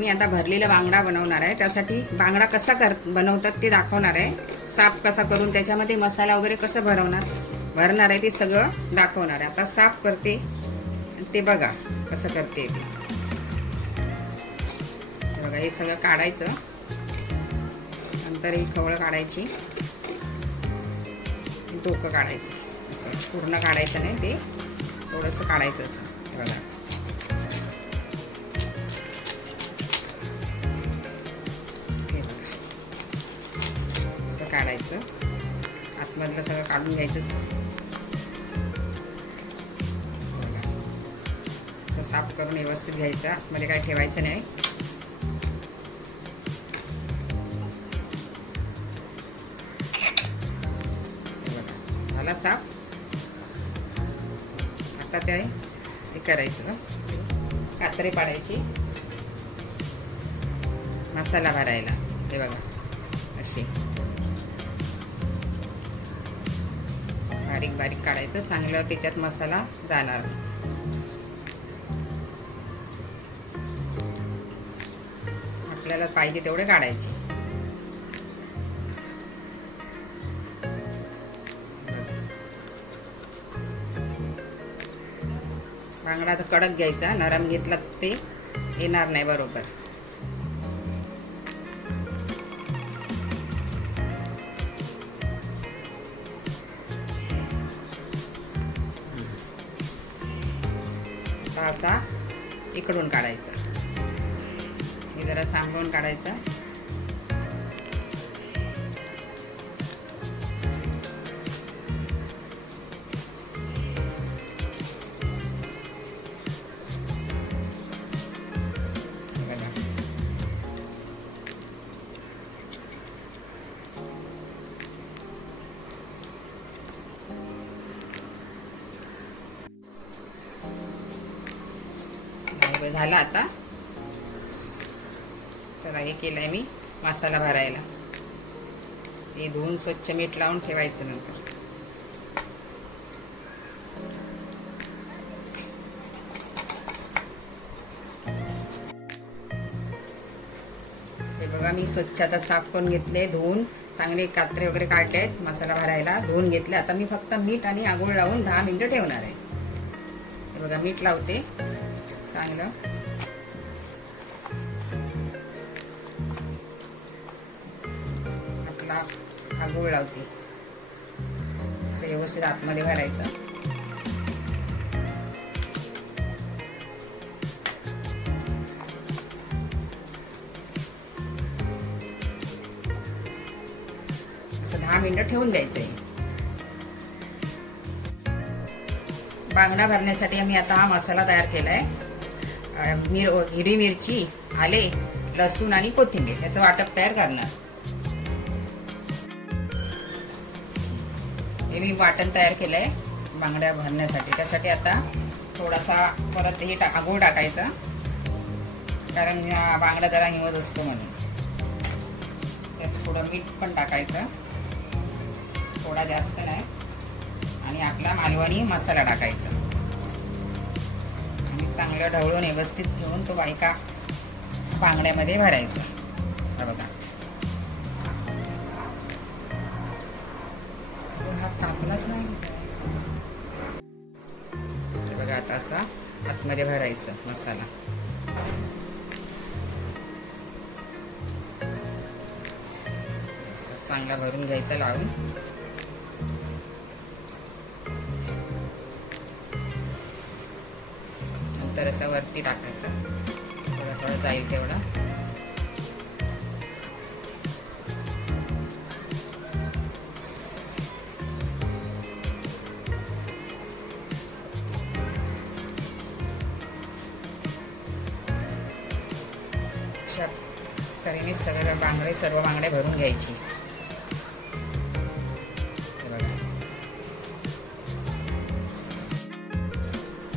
मी आता भरलेला बांगडा बनवणार आहे. त्यासाठी बांगडा कसा बनवतात ते दाखवणार आहे. साफ कसा करून त्याच्यामध्ये मसाला वगैरे कसं भरणार आहे ते सगळं दाखवणार आहे. आता साफ करते ते बघा कसं करते ते. बघा हे सगळं काढायचं. नंतर ही खवळं काढायची, डोकं काढायचं. असं पूर्ण काढायचं नाही, ते थोडंसं काढायचं असं. बघा हे बघा असं काढायचं. आतमधलं सगळं काढून घ्यायचं. बघा असं साफ करून व्यवस्थित घ्यायचं. आतमध्ये काय ठेवायचं नाही. झाला साफ. आता ते हे करायचं, कात्री पाडायची मसाला भरायला. हे बघा अशी बारीक बारीक काढायचं. चांगलं त्याच्यात मसाला जाणार. आपल्याला पाहिजे तेवढे काढायचे. बांगडा तर कडक घ्यायचा, नरम घेतला ते येणार नाही बरोबर. आता असा इकडून काढायचा. हे जरा सांभाळून काढायचा. झाला आता. तर हे केलंय मी मसाला भरायला. हे धुवून स्वच्छ मीठ लावून ठेवायचं. नंतर हे बघा मी स्वच्छ आता साफ करून घेतले. धुवून चांगले कात्रे वगैरे काढले आहेत. मसाला भरायला धुवून घेतले. आता मी फक्त मीठ आणि आगोळ लावून 10 मिनिटं ठेवणार आहे. हे बघा मीठ लावते चांगलं. आपला आगोळ लावते. असं व्यवस्थित आतमध्ये भरायचं. असं 10 मिनिटं ठेवून द्यायचंय. बांगडा भरण्यासाठी आम्ही आता हा मसाला तयार केलाय. हिरवी मिरची, आले, लसूण आणि कोथिंबीर याचं वाटप तयार करणार. हे मी वाटण तयार केलंय बांगड्या भरण्यासाठी. त्यासाठी आता थोडासा परत हे आगोळ टाकायचा, कारण बांगडा जरा हिवत असतो म्हणून. त्यात थोडं मीठ पण टाकायचं, थोडा जास्त नाही. आणि आपला मालवणी मसाला टाकायचा आणि चांगलं ढवळून व्यवस्थित घेऊन तो बायका बांगड्यामध्ये भरायचा. बघा हात कापलाच नाही. बघा आता असा आतमध्ये भरायचा मसाला. चांगला भरून घ्यायचा लावून. नंतर असं वरती टाकायचं. थोडं थोडं जाईल तेवढा. अशा तऱ्हेने सर्व बांगडे भरून घ्यायची.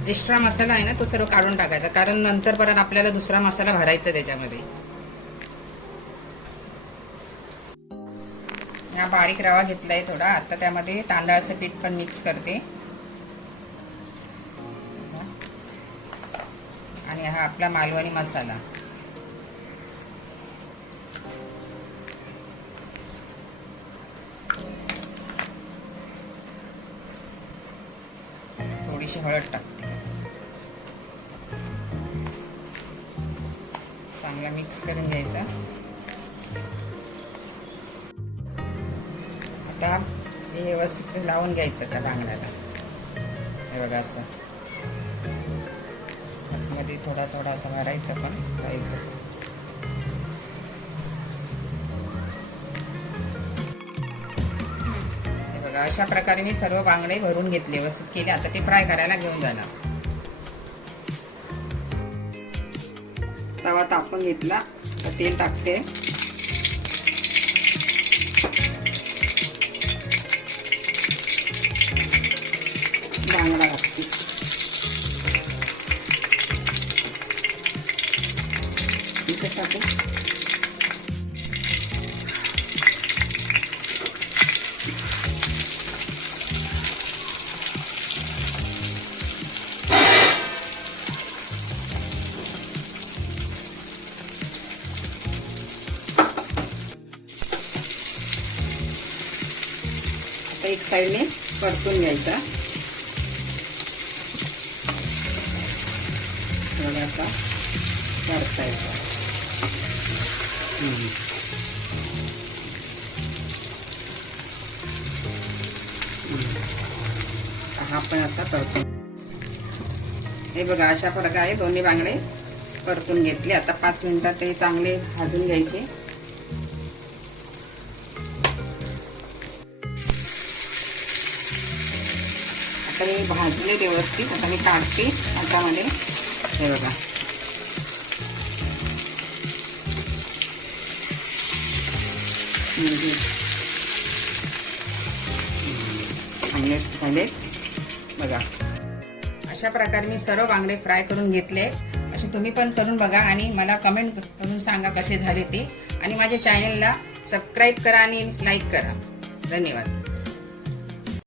एक्स्ट्रा मसाला आहे ना तो सर्व काढून टाकायचा, कारण नंतर परत आपल्याला दुसरा मसाला भरायचा त्याच्यामध्ये. हा बारीक रवा घेतलाय थोडा. आता त्यामध्ये तांदळाचं पीठ पण मिक्स करते. आणि हा आपला मालवणी मसाला. थोडीशी हळद टाकते. चांगला मिक्स करून घ्यायचा. आता हे व्यवस्थित लावून घ्यायचं त्या बांगड्याला. हे बघा असं मध्ये थोडा थोडा असं भरायचं, पण काही तसं. अशा प्रकारे मी सर्व बांगडे भरून घेतले, व्यवस्थित केले. आता ते फ्राय करायला घेऊन जाणार. तवा तापून घेतला तर तेल टाकते. बांगडा टाकते. इथे टाकू. एक साईडने परतून घ्यायचा. थोडासा परतायचा. हा पण आता परतून. हे बघा अशा प्रकारे दोन्ही बांगडे परतून घेतले. आता 5 मिनिटात ते चांगले भाजून घ्यायचे. आता हे भाजले व्यवस्थित. आता मी काढते हातामध्ये. हे बघा चांगले झाले बघा. अशा प्रकारे मी सर्व बांगडे फ्राय करून घेतले. असे तुम्ही पण करून बघा आणि मला कमेंट करून सांगा कसे झाले ते. आणि माझ्या चॅनलला सबस्क्राईब करा आणि लाईक करा. धन्यवाद.